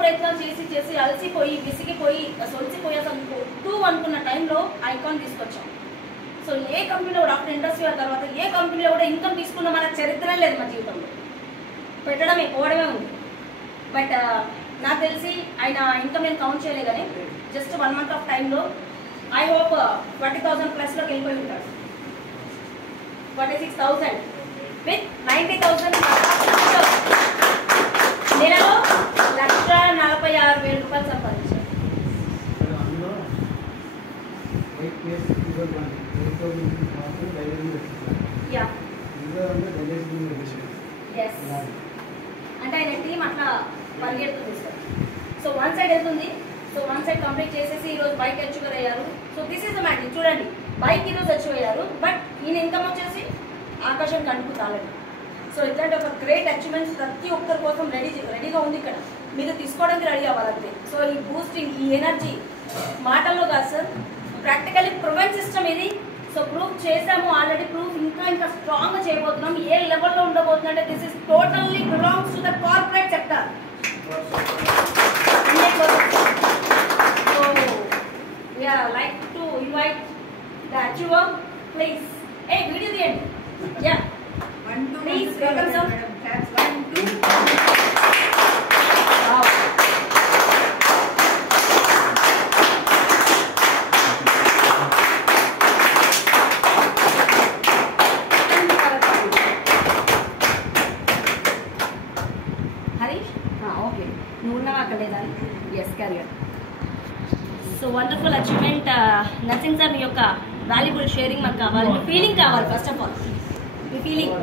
ప్రయత్నాలు చేసి చేసి అలసిపోయి విసిగిపోయి సొలిసిపోయి అసలు వద్దు అనుకున్న టైంలో ఐకాన్ తీసుకొచ్చాం. సో ఏ కంపెనీలో కూడా ఆఫ్టర్ ఇండస్ట్రీ తర్వాత ఏ కంపెనీలో కూడా ఇన్కమ్ తీసుకున్న మన చరిత్ర లేదు మా జీవితంలో. పెట్టడమే పోవడమే ఉంది. బట్ నాకు తెలిసి ఆయన ఇన్కమ్ నేను కౌంట్ చేయలేదు కానీ జస్ట్ 1 month ఆఫ్ టైంలో ఐ హోప్ 40,000 ప్లస్లోకి వెళ్ళిపోయి ఉంటాడు. 46,000 విత్ 90,000 నెలలో 1,46,000 రూపాయలు సంపాదించారు. అంటే ఆయన టీం అట్లా పరిగెడుతుంది సార్. సో 1 side వెళ్తుంది. సో 1 side కంప్లీట్ చేసేసి ఈరోజు బైక్ అచీవ్ అయ్యారు. So this is the matter. చూడండి, బైక్ ఈరోజు అచీవ్ అయ్యారు, బట్ ఈయన ఇన్కమ్ వచ్చేసి ఆకాశం కనుపు తాళండి. సో ఇట్లాంటి ఒక గ్రేట్ అచీవ్మెంట్స్ ప్రతి ఒక్కరి కోసం రెడీగా ఉంది ఇక్కడ. మీరు తీసుకోవడానికి రెడీ అవ్వాలంటే. సో ఈ బూస్టింగ్, ఈ ఎనర్జీ మాటల్లో కాదు సార్, ప్రాక్టికల్లీ ప్రొవెన్ సిస్టమ్ ఇది. సో ప్రూవ్ చేసాము ఆల్రెడీ. ప్రూవ్ ఇంకా స్ట్రాంగ్గా చేయబోతున్నాం. ఏ లెవెల్లో ఉండబోతుంది అంటే this is totally belongs to the corporate sector. So we are like to invite the achiever. Please video తీయండి. Yeah please welcome sir. So wonderful achievement Narsing sir. మీ యొక్క వాల్యుబుల్ షేరింగ్ మాకు కావాలి. మీ ఫీలింగ్ కావాలి. ఫస్ట్ ఆఫ్ ఆల్ మీ feeling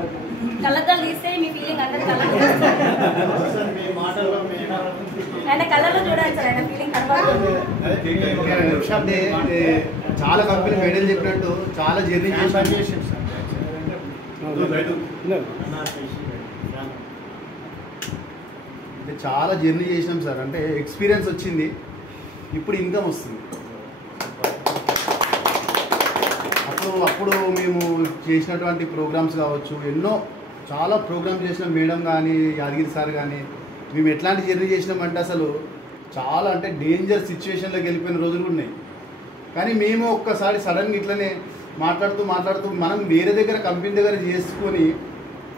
కళ్ళద్దాలు తీస్తే మీ ఫీలింగ్ అందరి కళ్ళలో ఆయన కళ్ళలో చూడాలి సార్. ఆయన ఫీలింగ్ కనబడుతుంది. చాలా కంపెనీ మెడల్ చెప్పినట్టు చాలా జర్నీ చేసాం. అంటే చాలా జర్నీ చేసినాం సార్. అంటే ఎక్స్పీరియన్స్ వచ్చింది, ఇప్పుడు ఇన్కమ్ వస్తుంది. అప్పుడు మేము చేసినటువంటి ప్రోగ్రామ్స్ కావచ్చు, ఎన్నో చాలా ప్రోగ్రామ్స్ చేసిన మేడం కానీ యాదగిరి సార్ కానీ మేము ఎట్లాంటి జర్నీ చేసినామంటే అసలు చాలా అంటే డేంజర్ సిచ్యువేషన్లోకి వెళ్ళిపోయిన రోజులు ఉన్నాయి. కానీ మేము ఒక్కసారి సడన్గా ఇట్లనే మాట్లాడుతూ మనం వేరే దగ్గర కంపెనీ దగ్గర చేసుకొని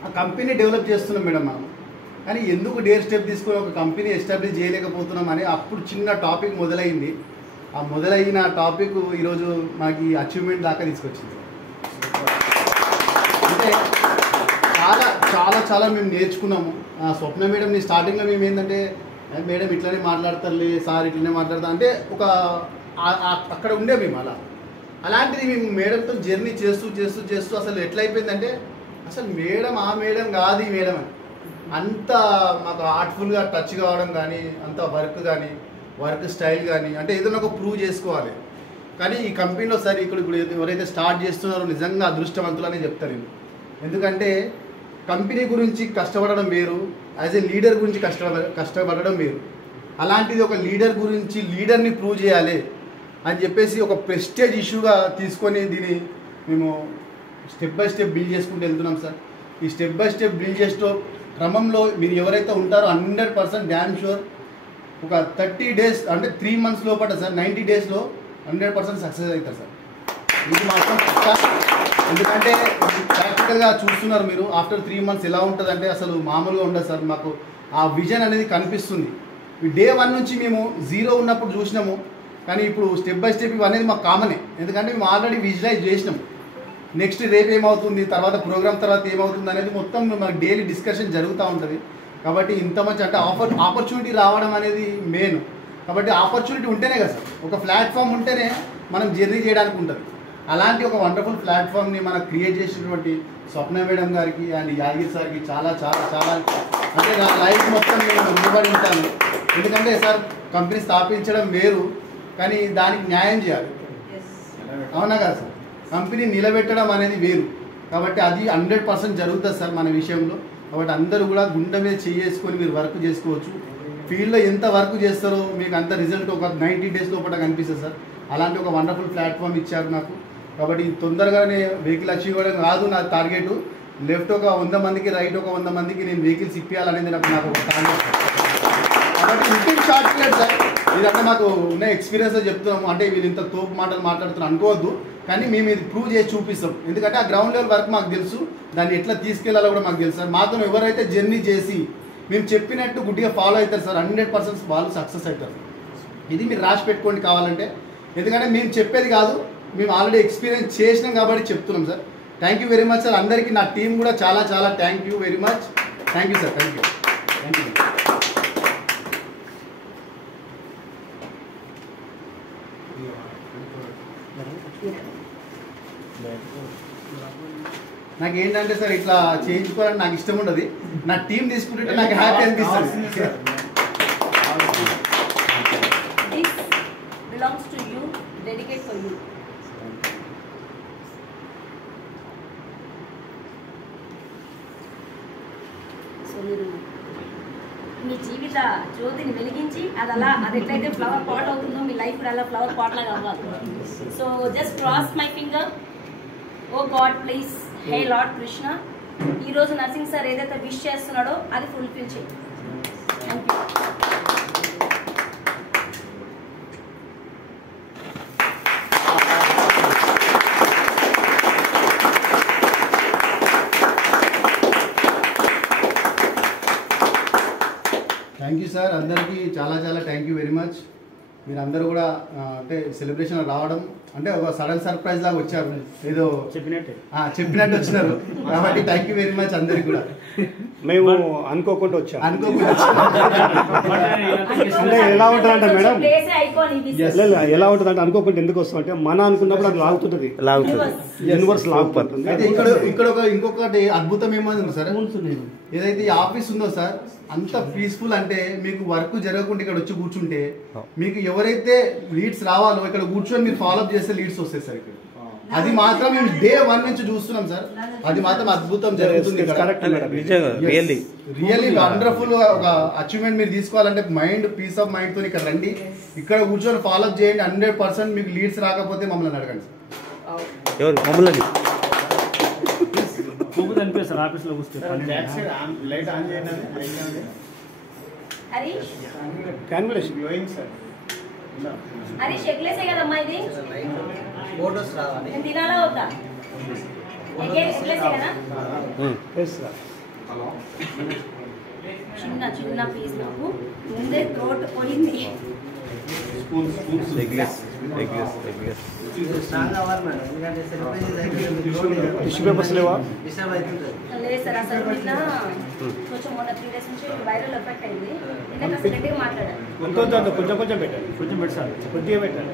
ఆ కంపెనీ డెవలప్ చేస్తున్నాం మేడం మనం. కానీ ఎందుకు డేర్ స్టెప్ తీసుకొని ఒక కంపెనీ ఎస్టాబ్లిష్ చేయలేకపోతున్నాం అని అప్పుడు చిన్న టాపిక్ మొదలైంది. ఆ మొదలైన టాపిక్ ఈరోజు మాకు ఈ అచీవ్మెంట్ దాకా తీసుకొచ్చింది. అంటే చాలా చాలా చాలా మేము నేర్చుకున్నాము. స్వప్న మేడంని స్టార్టింగ్లో మేము ఏంటంటే మేడం ఇట్లనే మాట్లాడతారులే సార్ ఇట్లనే మాట్లాడతారు అంటే ఒక అక్కడ ఉండే మేము అలాంటిది మేము మేడంతో జర్నీ చేస్తూ అసలు ఎట్లయిపోయిందంటే అసలు మేడం ఆ మేడం కాదు ఈ మేడం అని అంత మాకు ఆర్ట్ఫుల్గా టచ్ కావడం కానీ అంత వర్క్ స్టైల్ కానీ అంటే ఏదైనా ఒక ప్రూవ్ చేసుకోవాలి. కానీ ఈ కంపెనీలో సరే ఇప్పుడు ఎవరైతే స్టార్ట్ చేస్తున్నారో నిజంగా అదృష్టవంతులనే చెప్తారు. ఎందుకంటే కంపెనీ గురించి కష్టపడడం వేరు, యాజ్ ఏ లీడర్ గురించి కష్టపడడం వేరు. అలాంటిది ఒక లీడర్ గురించి లీడర్ని ప్రూవ్ చేయాలి అని చెప్పేసి ఒక ప్రెస్టేజ్ ఇష్యూగా తీసుకొని దీన్ని మేము స్టెప్ బై స్టెప్ బిల్డ్ చేసుకుంటూ వెళ్తున్నాం సార్. ఈ స్టెప్ బై స్టెప్ బిల్డ్ చేస్తూ క్రమంలో మీరు ఎవరైతే ఉంటారో 100% డ్యామ్ షూర్ ఒక 30 days అంటే 3 months లోపల సార్ 90 daysలో 100% సక్సెస్ అవుతారు సార్. ఇది మాత్రం ఎందుకంటే ప్రాక్టికల్గా చూస్తున్నారు మీరు. ఆఫ్టర్ 3 months ఎలా ఉంటుంది అంటే అసలు మామూలుగా ఉండదు సార్. మాకు ఆ విజన్ అనేది కనిపిస్తుంది. డే 1 నుంచి మేము 0 ఉన్నప్పుడు చూసినాము, కానీ ఇప్పుడు స్టెప్ బై స్టెప్ ఇవన్నీ మాకు కామనే. ఎందుకంటే మేము ఆల్రెడీ విజువలైజ్ చేసినాము. నెక్స్ట్ రేపు ఏమవుతుంది, తర్వాత ప్రోగ్రామ్ తర్వాత ఏమవుతుంది అనేది మొత్తం మాకు డైలీ డిస్కషన్ జరుగుతూ ఉంటుంది. కాబట్టి ఇంత మంచి అంటే ఆపర్చునిటీ రావడం అనేది మెయిన్. కాబట్టి ఆపర్చునిటీ ఉంటేనే కదా సార్, ఒక ప్లాట్ఫామ్ ఉంటేనే మనం జర్నీ చేయడానికి ఉంటుంది. అలాంటి ఒక వండర్ఫుల్ ప్లాట్ఫామ్ని మనం క్రియేట్ చేసినటువంటి స్వప్న మేడం గారికి అండ్ యాదగిరి సార్కి చాలా చాలా చాలా అంటే నా లైఫ్ మొత్తం నేను రుణపడి ఉంటాను. ఎందుకంటే సార్ కంపెనీ స్థాపించడం వేరు, కానీ దానికి న్యాయం చేయాలి. అవునా కదా సార్, కంపెనీ నిలబెట్టడం అనేది వేరు. కాబట్టి అది 100% జరుగుతుంది సార్ మన విషయంలో. కాబట్టి అందరూ కూడా గుండె మీద చేసుకొని మీరు వర్క్ చేసుకోవచ్చు. ఫీల్డ్లో ఎంత వర్క్ చేస్తారో మీకు అంత రిజల్ట్ ఒక 90 days లోపల కనిపిస్తుంది సార్. అలాంటి ఒక వండర్ఫుల్ ప్లాట్ఫామ్ ఇచ్చారు నాకు. కాబట్టి తొందరగానే వెహికల్ అచీవ్ అవ్వడం కాదు నా టార్గెట్. లెఫ్ట్ ఒక 100 మందికి, రైట్ ఒక 100 మందికి నేను వెహికల్స్ ఇప్పించాలనేది నాకు ఒక టార్గెట్. కాబట్టి ఇంటికి ఆర్టికులేట్ సార్, ఇదంతా మాకు ఉన్న ఎక్స్పీరియన్స్ చెప్తున్నాము. అంటే వీళ్ళు ఇంత తోపు మాటలు మాట్లాడుతున్నారు అనుకోవద్దు, కానీ మేము ఇది ప్రూవ్ చేసి చూపిస్తాం. ఎందుకంటే ఆ గ్రౌండ్ లెవెల్ వరకు మాకు తెలుసు, దాన్ని ఎట్లా తీసుకెళ్లాలో కూడా మాకు తెలుసు సార్. మాతో ఎవరైతే జర్నీ చేసి మేము చెప్పినట్టు గుడ్డిగా ఫాలో అవుతారు సార్, 100% వాళ్ళు సక్సెస్ అవుతారు. ఇది మీరు రాసి పెట్టుకోండి కావాలంటే, ఎందుకంటే మేము చెప్పేది కాదు, మేము ఆల్రెడీ ఎక్స్పీరియన్స్ చేసినాం కాబట్టి చెప్తున్నాం sir. Thank you very much sir. అందరికీ నా టీం కూడా చాలా చాలా thank you very much. Thank you sir. Thank you. Thank you. నాకు ఏంటంటే సార్ ఇట్లా చేయించుకోవాలని నాకు ఇష్టం ఉండదు. నా టీం తీసుకుంటే నాకు హ్యాపీ అనిపిస్తుంది. This belongs to you, dedicate for you. So మీరు మీ జీవిత జ్యోతిని వెలిగించి అది ఎట్లయితే ఫ్లవర్ పాట్ అవుతుందో మీ లైఫ్ కూడా అలా ఫ్లవర్ పాట్ లాగా అవ్వాలి. So just cross my finger. Oh god please, hey lord Krishna, ఈరోజు నర్సింగ్ సార్ ఏదైతే విష్ చేస్తున్నాడో అది ఫుల్ఫిల్ చేయి. Thank you. Thank you sir. అందరికీ చాలా చాలా థ్యాంక్ యూ వెరీ మచ్. మీరు అందరూ కూడా అంటే సెలబ్రేషన్ రావడం అంటే ఒక సడన్ సర్ప్రైజ్ లాగా వచ్చారు, ఏదో చెప్పినట్టు వచ్చినారు. కాబట్టి థ్యాంక్ యూ వెరీ మచ్ అందరికి కూడా. మేము అనుకోకుండా వచ్చాం. అంటే ఎలా ఉంటుందంటే మేడం, మేడం ఎలా ఉంటుందంటే అనుకోకుండా ఎందుకు వస్తాం అంటే మన అనుకున్నప్పుడు అది లాగుతుంటది, యూనివర్స్ లాగుతుంది. అయితే ఇక్కడ ఇంకొకటి అద్భుతం ఏమైంది సార్, ఏదైతే ఈ ఆఫీస్ ఉందో సార్ అంత పీస్ఫుల్. అంటే మీకు వర్క్ జరగకుండా ఇక్కడ వచ్చి కూర్చుంటే మీకు ఎవరైతే లీడ్స్ రావాలో ఇక్కడ కూర్చొని మీరు ఫాలోఅప్ చేస్తే లీడ్స్ వస్తాయి సార్ ఇక్కడ. అది మాత్రం మేము డే 1 నుంచి చూస్తున్నాం సార్. అది మాత్రం అద్భుతం జరుగుతుంది. రియల్లీ వండర్ఫుల్ ఒక అచీవ్మెంట్ మీరు తీసుకోవాలంటే మైండ్ పీస్ ఆఫ్ మైండ్ తో ఇక్కడ రండి, ఇక్కడ కూర్చొని ఫాలోఅప్ చేయండి. 100% మీకు లీడ్స్ రాకపోతే మమ్మల్ని అడగండి సార్. ఆఫీస్ లో హరీష్ ఎగ్లేసే కదమ్మా ఇది, నేను తినాలా వద్దా? ఎగ్లేసే కదా, చిన్న చిన్న పీస్ నాకు ముందే త్రోట్ పోయింది. టిష్యూ పేపర్స్ లేవా? లేదు సార్, అసలు నిన్న కొంచెం మొన్న 3 days నుంచి వైరల్ ఎఫెక్ట్ అయింది. నిన్న కాస్త గట్టిగా మాట్లాడాను. కొంచెం కొంచెం పెట్టాలి, కొంచెం పెట్టాలి, కొద్దిగా పెట్టాలి.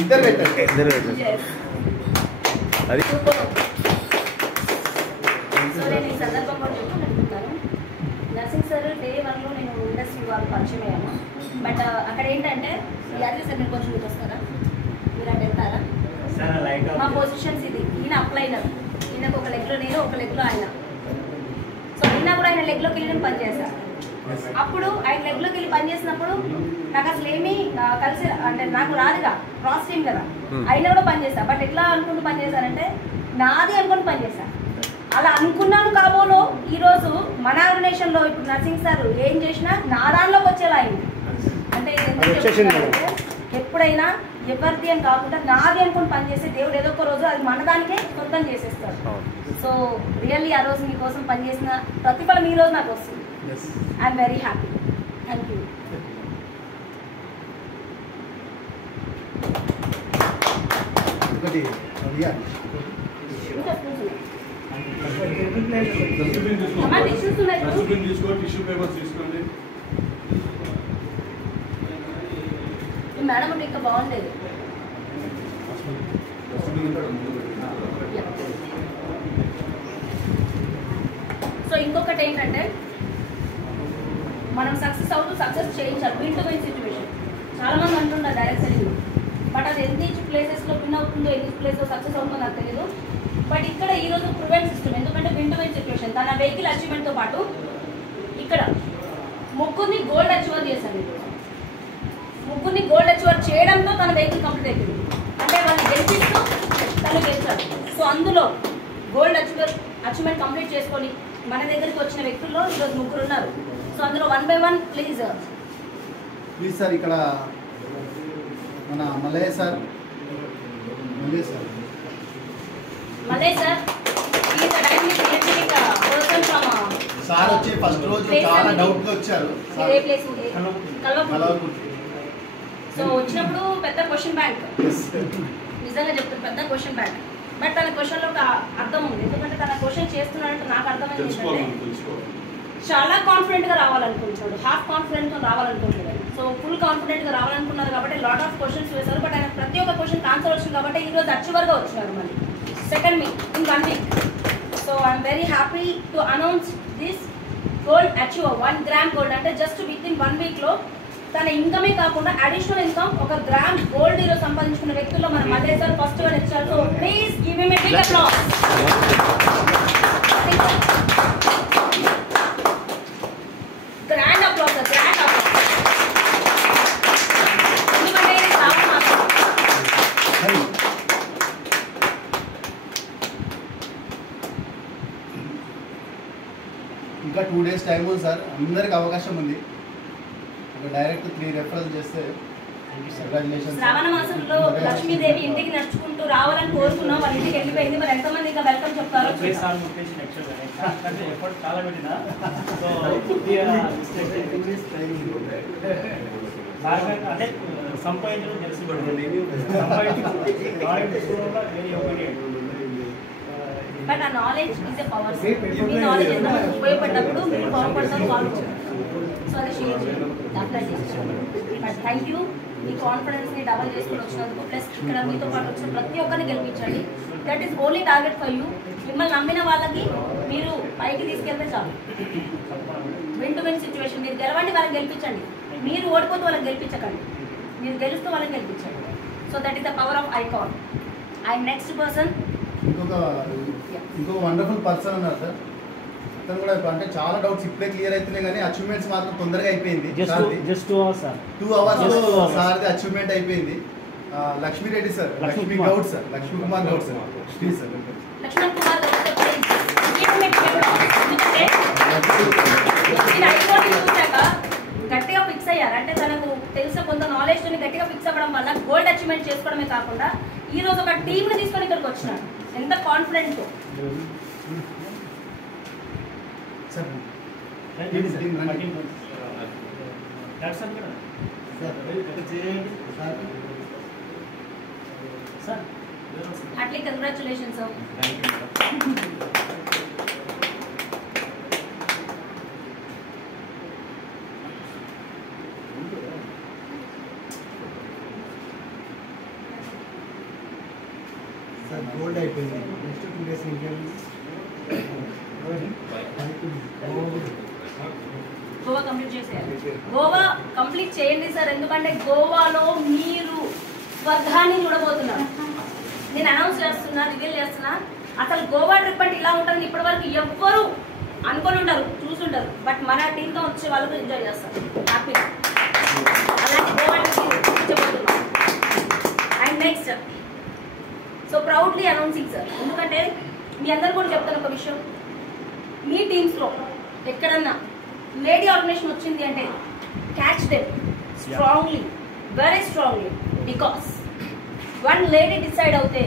ఇద్దరు పెట్టాలి. సో నేను ఈ సందర్భం కూడా చెప్పుకుంటాను. నర్సింగ్ సార్ డే 1లో నేను ఇండస్ట్రీ వాళ్ళు పరిచయం అయ్యాను. బట్ అక్కడ ఏంటంటే యాదవ్ సార్, నేను కొంచెం మీకు వస్తారా, మీరు అంటే వెళ్తారా? మా పొజిషన్స్ ఇది, ఈయన అప్లైనర్, ఈయనకు ఒక లెగ్లో నేను, ఒక లెగ్లో ఆయన. సో ఈయన కూడా ఆయన లెగ్లోకి వెళ్ళి నేను పనిచేస్తాను. అప్పుడు ఆయన లెగ్లోకి వెళ్ళి పనిచేసినప్పుడు నాకు అసలు ఏమీ కలిసి అంటే నాకు రాదుగా, క్రాస్ టీమ్ కదా, అయినా కూడా పనిచేస్తాను. బట్ ఎట్లా అనుకుంటూ పనిచేశానంటే నాది అనుకుని పనిచేశాను. అలా అనుకున్నాను కాబోలో ఈరోజు మన ఆర్గనైజేషన్లో ఇప్పుడు నర్సింగ్ సార్ ఏం చేసినా నా దానిలోకి వచ్చేలా అయింది. అంటే ఎప్పుడైనా ఎవరిది అని కాకుండా నాది అనుకుని పనిచేస్తే దేవుడు ఏదో ఒక రోజు అది మన దానికే సొంతం చేసేస్తాడు. సో రియల్లీ ఆ రోజు మీకోసం పనిచేసిన ప్రతిఫలం ఈ రోజు నాకు వస్తుంది. I'm very happy. Thank you. Madam అంటే ఇంకా బాగుండేది. సో ఇంకొకటి ఏంటంటే మనం సక్సెస్ అవుతూ సక్సెస్ చేయించాలి. విన్ టు విన్ సిచ్యువేషన్ చాలా మంది అంటుంటారు డైరెక్ట్ సెల్లింగ్, బట్ అది ఎన్ని ప్లేసెస్లో విన్ అవుతుందో ఎన్ని ప్లేస్లో సక్సెస్ అవుతుందో నాకు తెలియదు. బట్ ఇక్కడ ఈరోజు ప్రివెంట్ సిస్టమ్, ఎందుకంటే విన్ టు విన్ సిచ్యువేషన్ తన వెహికల్ అచీవ్మెంట్తో పాటు ఇక్కడ ముగ్గురిని గోల్డ్ అచీవర్ చేశారు. ముగ్గురిని గోల్డ్ అచీవర్ చేయడంతో తన వెహికల్ కంప్లీట్ అయిపోయింది. అంటే వాళ్ళు గెలిపిస్తూ తను గెలిచారు. సో అందులో గోల్డ్ అచీవ్మెంట్ కంప్లీట్ చేసుకొని మన దగ్గరికి వచ్చిన వ్యక్తుల్లో ఈరోజు 3 ఉన్నారు. సో అందులో 1 by 1 ప్లీజ్ సార్. ఇక్కడ మన మల్లయ్య సార్ సార్ వచ్చి ఫస్ట్ రోజు చాలా డౌట్ వచ్చారు. సో వచ్చినప్పుడు పెద్ద క్వశ్చన్ బ్యాంక్, నిజంగా చెప్తాను పెద్ద క్వశ్చన్ బ్యాంక్. బట్ తన క్వశ్చన్లో ఒక అర్థం ఉంది. ఎందుకంటే తన క్వశ్చన్ చేస్తున్నాడంటే నాకు అర్థమైంది చాలా కాన్ఫిడెంట్గా రావాలనుకుంటున్నాడు, హాఫ్ కాన్ఫిడెంట్తో రావాలనుకుంటున్నాడు. సో ఫుల్ కాన్ఫిడెంట్గా రావాలనుకున్నారు కాబట్టి లాట్ ఆఫ్ క్వశ్చన్స్ వేశారు. బట్ ఆయన ప్రతి ఒక్క క్వశ్చన్ ఆన్సర్ వచ్చింది కాబట్టి ఈరోజు అచీవర్గా వచ్చినారు మళ్ళీ second week in 1 week. So I'm very happy to announce this gold achiever 1 gram gold. అంటే జస్ట్ విత్ ఇన్ 1 week తన ఇన్కమే కాకుండా అడిషనల్ ఇన్కమ్ 1 gram గోల్డ్ ఈరోజు సంపాదించుకున్న వ్యక్తుల్లో మన మల్లయ్య సార్ ఫస్ట్ గా ఇచ్చారు. So please give him a big applause. Grand applause, grand applause. ఎందుకంటే ఇది చాలా మాత్రం ఇంకా 2 days టైం ఉంది సార్. అందరికి అవకాశం ఉంది. డైరెక్ట్ 3 రెఫరల్ చేస్తే శ్రావణ మాసంలో లక్ష్మీదేవి ఇంటికి నడుచుకుంటూ రావాలని కోరుకున్నాం. వాళ్ళ ఇంటికి వెళ్ళిపోయింది. మరి ఎంతమంది ఇంకా వెల్కమ్ చెప్తారో బట్ ఆ knowledge is a power. Me knowledge ఎంతమంది ఉపయోగపడ్డప్పుడు మీరు బాగుపడతారు, కావచ్చు. సో అది షేర్ చేయండి, అప్లై చేసుకోండి. బట్ థ్యాంక్ యూ, మీ కాన్ఫిడెన్స్ని డబల్ చేసుకుని వచ్చినందుకు. ప్లస్ ఇక్కడ మీతో పాటు వచ్చిన ప్రతి ఒక్కరిని గెలిపించండి. That is only target for you. మిమ్మల్ని నమ్మిన వాళ్ళకి మీరు పైకి తీసుకెళ్తే చాలు. Win to win situation. మీరు గెలవండి, వాళ్ళని గెలిపించండి. మీరు ఓడిపోతే వాళ్ళని గెలిపించకండి, మీరు గెలుస్తూ వాళ్ళని గెలిపించండి. So that is the power of icon. And next person ఇంకొక వండర్ఫుల్ పర్సన్ ఉన్నారు సార్. అతను కూడా అంటే చాలా డౌట్స్ ఇప్పుడే క్లియర్ అవుతున్నాయి కానీ అచీవ్మెంట్స్ మాత్రం తొందరగా అయిపోయింది. Just 2 hours sir. 2 hours సార్ది అచీవ్మెంట్ అయిపోయింది. Lakshmi Reddy sir, Lakshmi Goud sir, Lakshmi Kumar Goud sir, please sir. Lakshman Kumar Goud sir, please. గట్టిగా ఫిక్స్ అయ్యారు. అంటే తనకు తెలిసిన కొంత నాలెడ్జ్ తోని గట్టిగా ఫిక్స్ అవ్వడం వల్ల గోల్డ్ అచీవ్మెంట్ చేసుకోవడమే కాకుండా ఈ రోజు ఒక టీంని తీసుకొని ఇక్కడికి వచ్చినాడు. ఎంత కాన్ఫిడెంట్ తో. Atlee congratulations sir. గోల్డ్ అయిపోయింది. నెక్స్ట్ 2 days గోవా కంప్లీట్ చేసేయాలి. గోవా కంప్లీట్ చేయండి సార్. ఎందుకంటే గోవాలో మీరు స్వర్గాన్ని చూడబోతున్నారు. నేను అనౌన్స్ చేస్తున్నా, రివీల్ చేస్తున్నా. అసలు గోవా ట్రిప్ అంటే ఇలా ఉంటుంది ఇప్పటి వరకు ఎవ్వరు అనుకొని ఉంటారు, చూసుంటారు. బట్ మన టీంతో వచ్చే వాళ్ళు ఎంజాయ్ చేస్తారు హ్యాపీగా. అలాంటి గోవా ట్రిప్ ఇచ్చబోతున్నాం. And next so proudly announcing sir. ఎందుకంటే మీ అందరు కూడా చెప్తాను ఒక విషయం. మీ టీమ్స్లో ఎక్కడన్నా లేడీ ఆర్గనైజేషన్ వచ్చింది అంటే catch them strongly, very strongly. Because 1 lady decide అవుతే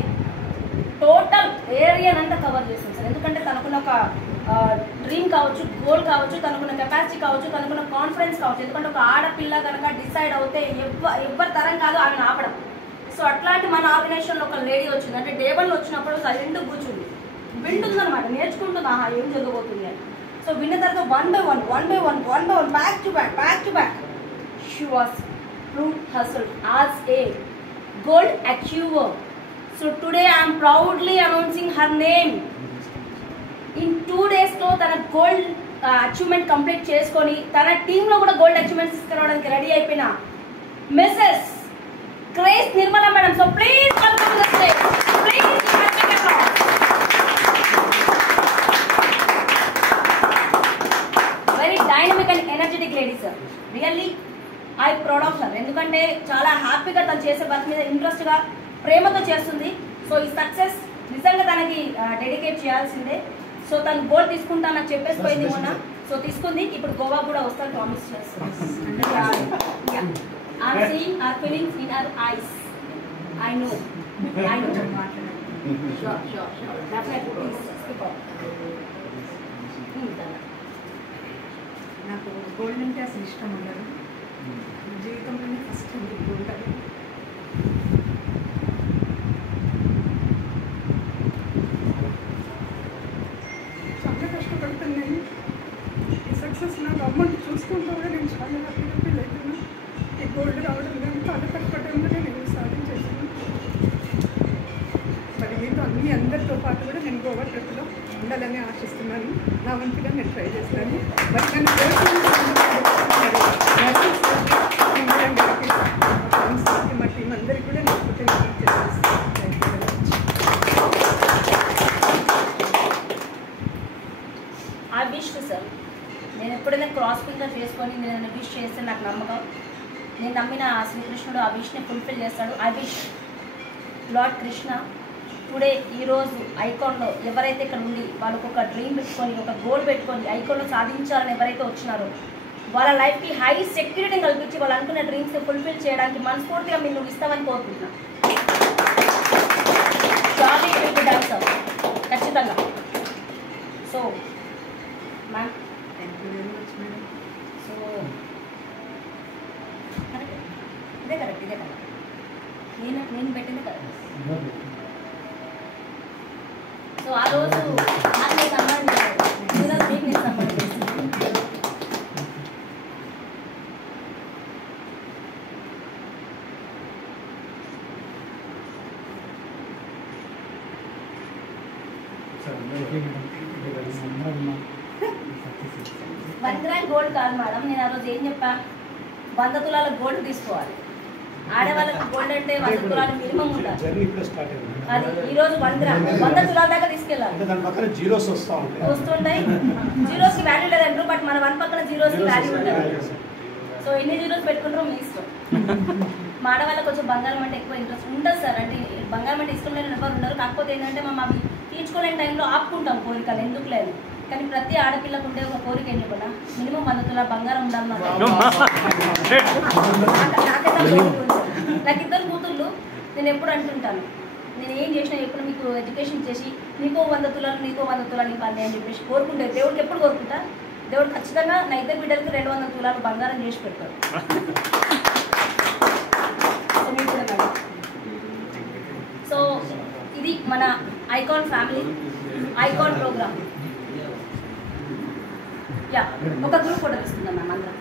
టోటల్ ఏరియాని అంతా కవర్ చేస్తాం సార్. ఎందుకంటే తనకున్న ఒక డ్రీమ్ కావచ్చు, గోల్ కావచ్చు, తనకున్న కెపాసిటీ కావచ్చు, తనకున్న కాన్ఫిడెన్స్ కావచ్చు. ఎందుకంటే ఒక ఆడపిల్ల కనుక డిసైడ్ అవుతే ఎవ్వరి తరం కాదు ఆమెను ఆపడం. సో అట్లాంటి మన ఆర్గనైజేషన్లో ఒక లేడీ వచ్చింది అంటే డే 1 వచ్చినప్పుడు సైలెంట్ కూర్చుంది, వింటుంది అనమాట, నేర్చుకుంటుంది ఆహా ఏం జరగబోతుంది అని. సో విన్న తర్వాత 1 by 1 back to back she was proved herself as a gold achiever. So today I am proudly announcing her name. In 2 days లో తన గోల్డ్ అచీవ్మెంట్ కంప్లీట్ చేసుకొని తన టీంలో కూడా గోల్డ్ అచీవ్మెంట్స్ తీసుకురావడానికి రెడీ అయిపోయిన Mrs grace Nirmala madam. So please welcome to the stage. Please very dynamic and energetic lady sir. Really I proud of her. ఎందుకంటే చాలా హ్యాపీగా తను చేసే వర్క్ మీద ఇంట్రెస్ట్గా ప్రేమతో చేస్తుంది. సో ఈ సక్సెస్ నిజంగా తనకి డెడికేట్ చేయాల్సిందే. సో తను గోల్డ్ తీసుకుంటా నాకు చెప్పేసి పోయింది మొన్న. సో తీసుకుంది, ఇప్పుడు గోవా కూడా వస్తాను ప్రామిస్ చేస్తాను. I'm seeing our feelings in our eyes. I know. Sure. Definitely, please speak up. నాకు గోల్డ్ అంటే అసలు ఇష్టం ఉండదు. జీవితంలోనే ఫస్ట్ గోల్డ్ అది. చాలా కష్టపడుతున్నాను. ఈ సక్సెస్ నాకు అమౌంట్ చూసుకుంటూ కూడా నేను చాలా హ్యాపీగా ఫీల్ అవుతున్నాను. ఈ గోల్డ్ రావడం కానీ చాలా కష్టపడడం నేను సాధించేసాను. మరి మీతో అందరితో పాటు కూడా నేను గోవా ట్రిప్లో ఉండాలని ఆశిస్తున్నాను. నా వంతుగా నేను ట్రై చేస్తాను. మరి నన్ను మా టీం అందరికీ కూడా నేను కృతజ్ఞతలు తెలియజేస్తాను. ఆ విష్ సార్, నేను ఎప్పుడైనా క్రాస్ ఫింగర్ చేసుకొని నేను విష్ చేస్తే నాకు నమ్మకం. నేను నమ్మిన ఆ శ్రీకృష్ణుడు ఆ విష్ని ఫుల్ఫిల్ చేస్తాడు. I wish lord Krishna today ఈరోజు ఐకాన్లో ఎవరైతే ఇక్కడ ఉండి వాళ్ళకు ఒక డ్రీమ్ పెట్టుకొని ఒక గోల్ పెట్టుకొని ఐకాన్లో సాధించాలని ఎవరైతే వచ్చినారో వాళ్ళ లైఫ్కి హై సెక్యూరిటీని కల్పించి వాళ్ళు అనుకున్న డ్రీమ్స్ని ఫుల్ఫిల్ చేయడానికి మనస్ఫూర్తిగా మీరు నువ్వు ఇస్తామని కోరుకుంటున్నా. జాబీ విల్ బి డన్ సార్, ఖచ్చితంగా. So ma'am thank you very much madam. So ఇదే కరెక్ట్ నేను పెట్టింది కరెక్ట్. సో ఆ రోజు నాకు నేను సంబంధించాను, ఈరోజు మీకు నేను సంబంధించాను. $1 గోల్డ్ కాదు మేడం, నేను ఆ రోజు ఏం చెప్పా, 100 తులాల గోల్డ్ తీసుకోవాలి. ఆడవాళ్ళకి గోల్డ్ అంటే 100 తులాలు మినిమం ఉండాలి. అది ఈరోజు 100 తులాల దాకా తీసుకెళ్ళాలి. వస్తుంటాయి, జీరోస్కి వాల్యూ లేదంటారు, బట్ మన 1 పక్కన జీరోస్కి వాల్యూ ఉంటుంది. సో ఎన్ని జీరోస్ పెట్టుకుంటారో మీ ఇష్టం. మా ఆడవాళ్ళకి కొంచెం బంగారం అంటే ఎక్కువ ఇంట్రెస్ట్ ఉంటుంది సార్. అంటే బంగారం అంటే ఇష్టం లేని ఎవరు ఉండరు. కాకపోతే ఏంటంటే మనం అవి తీర్చుకోలేని టైంలో ఆపుకుంటాం కోరికలు, ఎందుకు లేదు. కానీ ప్రతి ఆడపిల్లకు ఉండే ఒక కోరిక ఏం చెప్పినా మినిమం 100 తులాల బంగారం ఉండాలి. నాకు 2 కూతుళ్ళు. నేను ఎప్పుడు అంటుంటాను, నేను ఏం చేసినా ఎప్పుడు మీకు ఎడ్యుకేషన్ చేసి నీకో 100 తులాలు నీకో 100 తులాలు ఇవ్వాలి అని చెప్పేసి కోరుకుంటే దేవుడికి ఎప్పుడు కోరుకుంటా, దేవుడు ఖచ్చితంగా నా 2 బిడ్డలకి 200 తులాలు బంగారం చేసి పెడతాడు. సో ఇది మన icon family icon programme. Yeah, ఒక గ్రూప్ ఫోటో తీసుకుందాం మ్యామ్ అందరం.